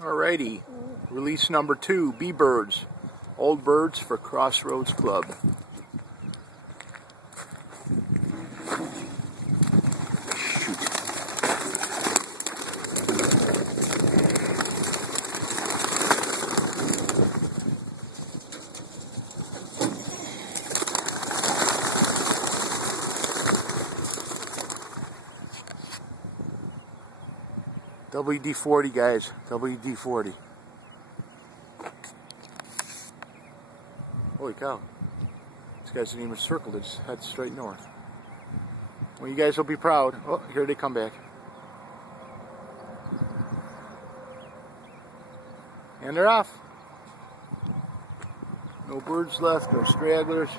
Alrighty, release number 2, B birds, old birds for Crossroads Club. WD-40 guys, WD-40. Holy cow. This guy's didn't even circle, it just head straight north. Well, you guys will be proud. Oh, here they come back. And they're off. No birds left, no stragglers.